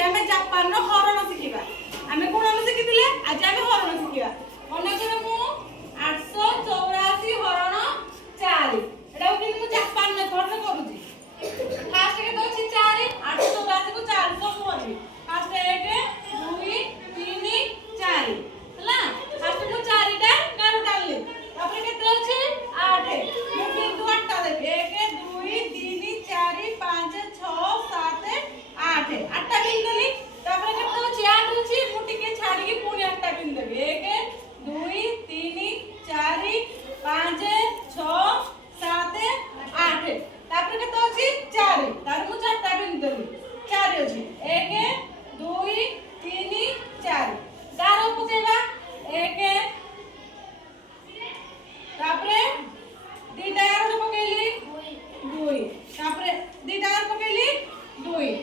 आज आम जापान हरण शिखा आम गुणन शिखी आज आम हरण शिखा अनेक मु 884 हरण 4 एटा कि मु जापान मेथड रे करूची फास्ट के तो अछि 4 884 को 4 को करबी फास्ट 1 2 3 4 हला फास्ट मु 4 टा काढ डालली तापर केते अछि 8 मु बिंदु 8 टा देबी 1 2 3 4 5 6 7 8 8 बिंदु देली तापर केते अछि 8 अछि मु टिके छाडी के पुनी 8 बिंदु देबी 1 2 3 4 5 6 7 8 तापर केते अछि 4 तार मु 4 बिंदु देली 4 अछि 1 2 3 4 तार पकेबा 1 तापर दीटा यार पकेली 2 तापर दीटा यार पकेली 2